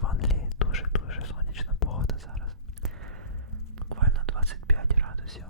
нас в Англії дуже-дуже сонячна погода зараз. Буквально 25 градусів.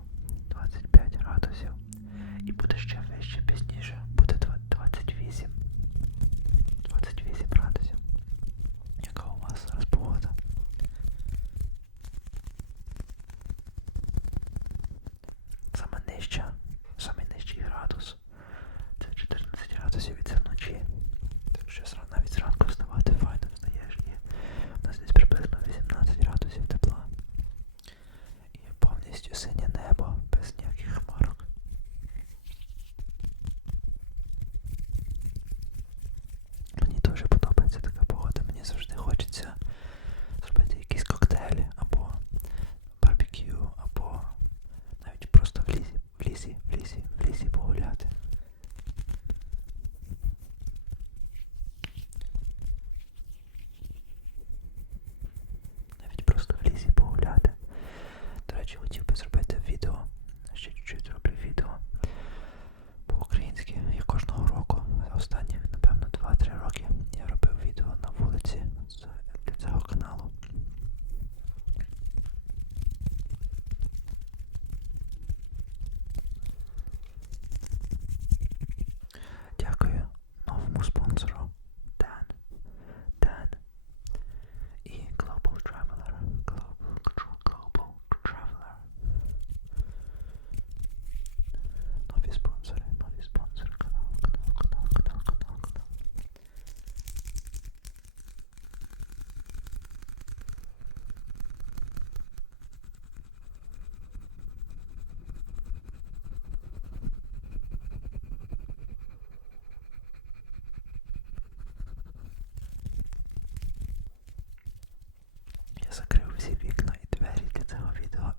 закрив всі вікна і двері для цього відео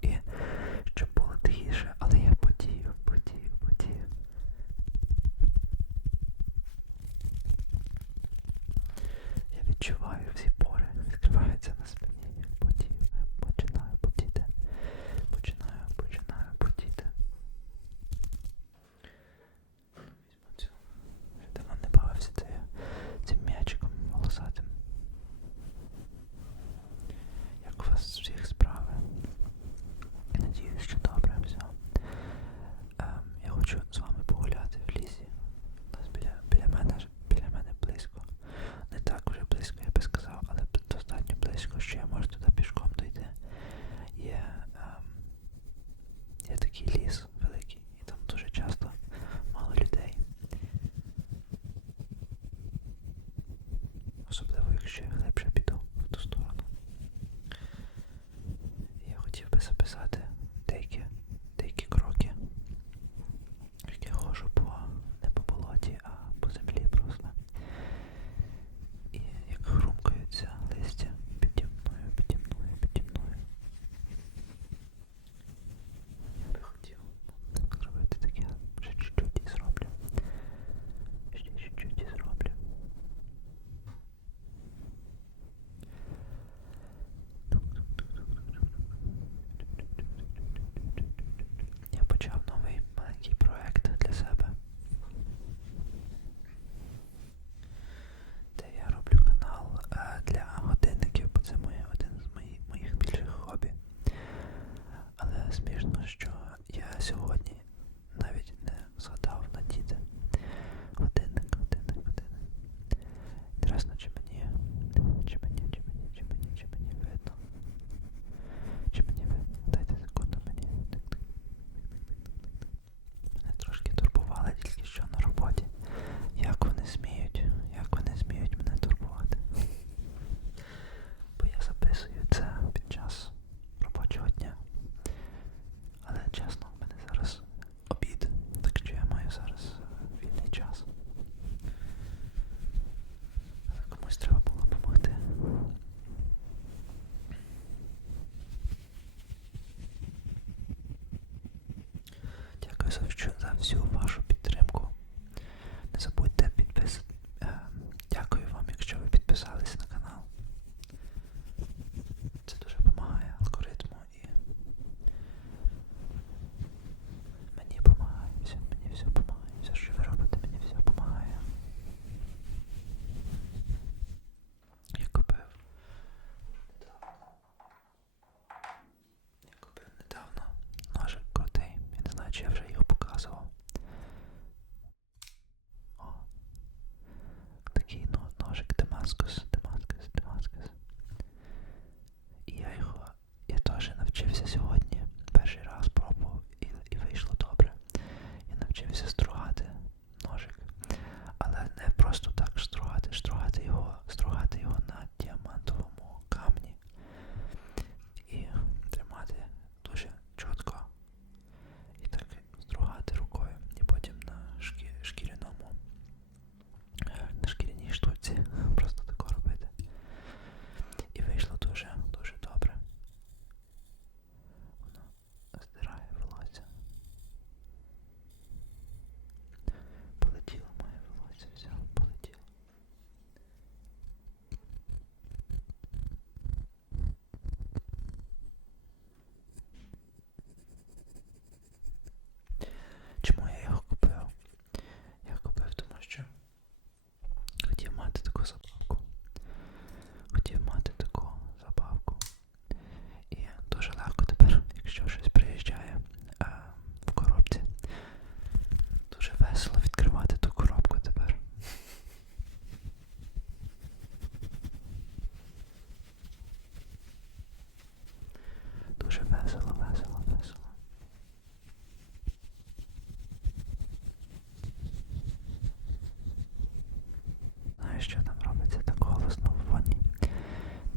за всю вашу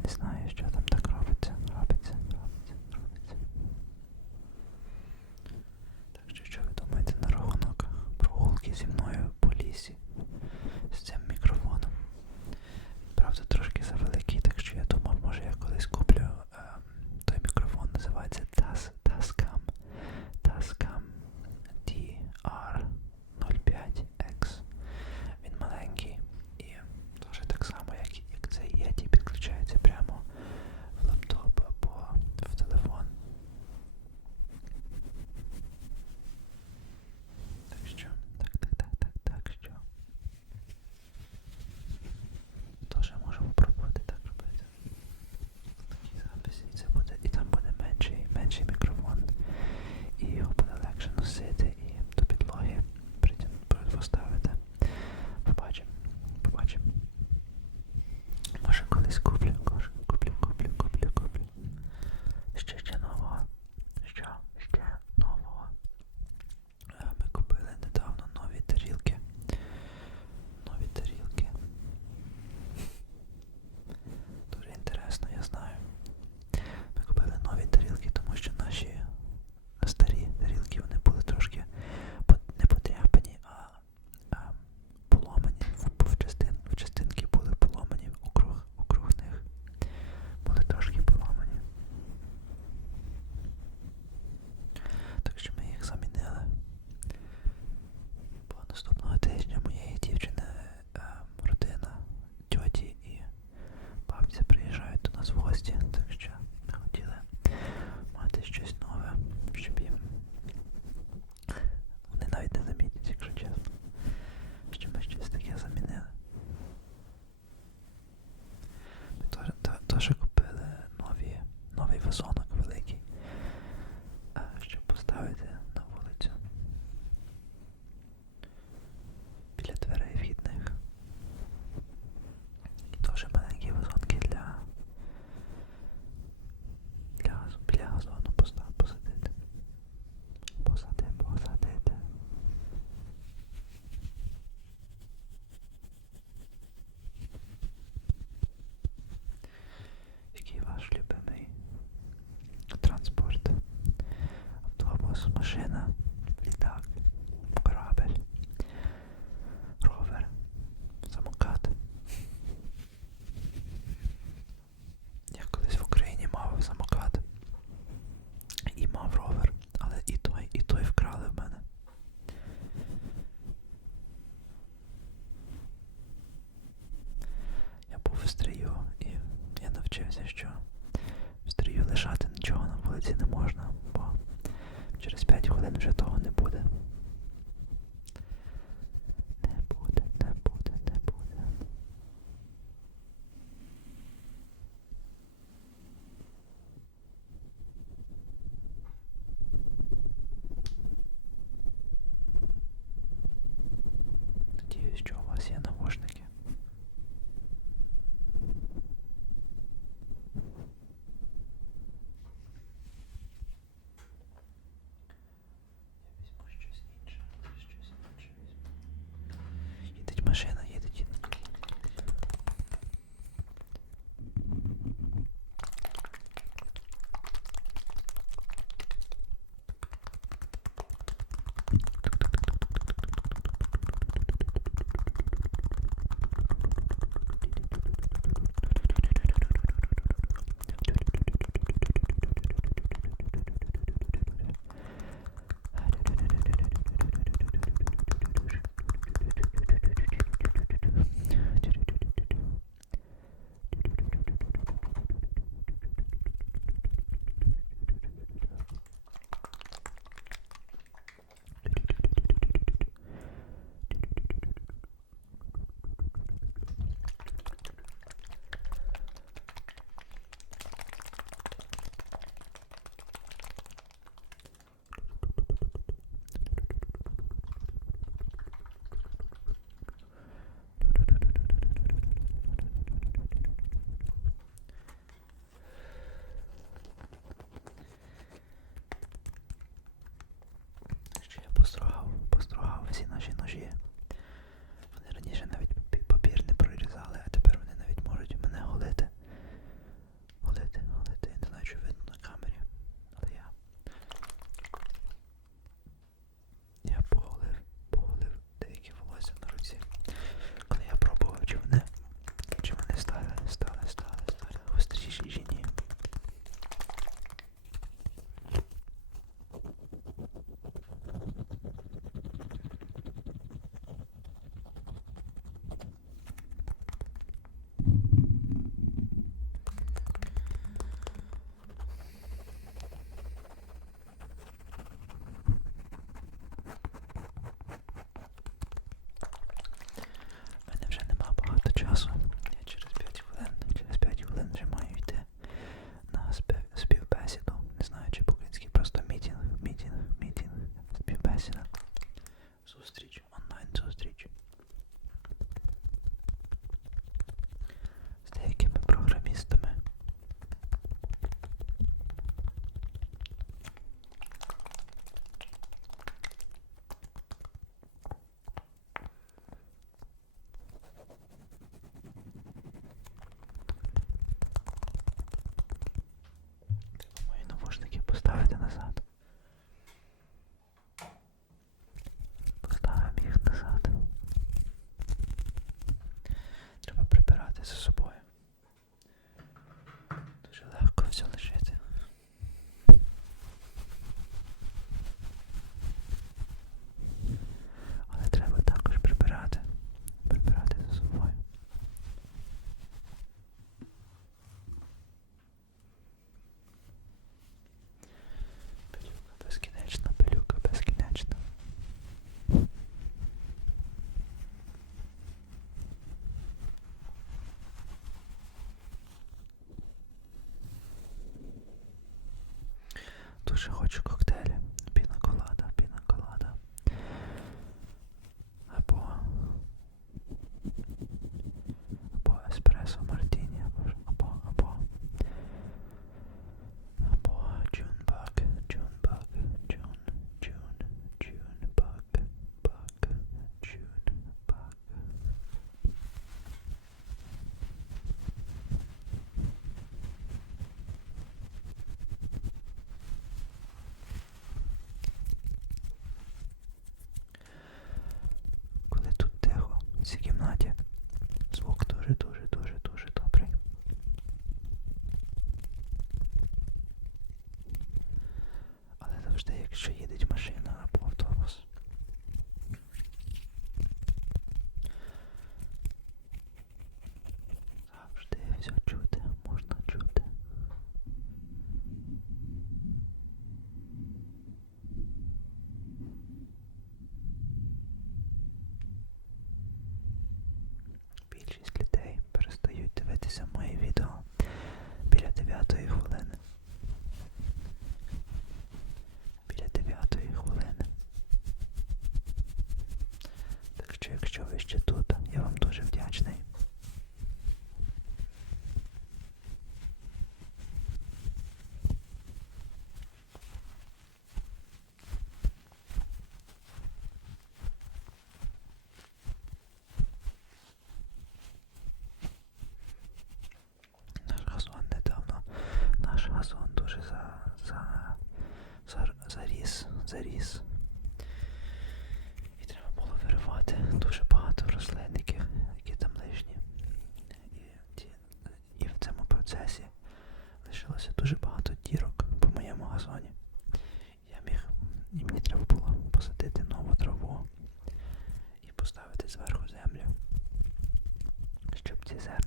не знаю, що стрію, і я навчився, що в стрію лишати нічого на вулиці не можна, бо через 5 хвилин вже того не буде. Слушай, хочешь гимнате. ви ще тут. Я вам дуже вдячний. Наш газон недавно, наш газон дуже за, за, за, заріс, заріс. амортизатор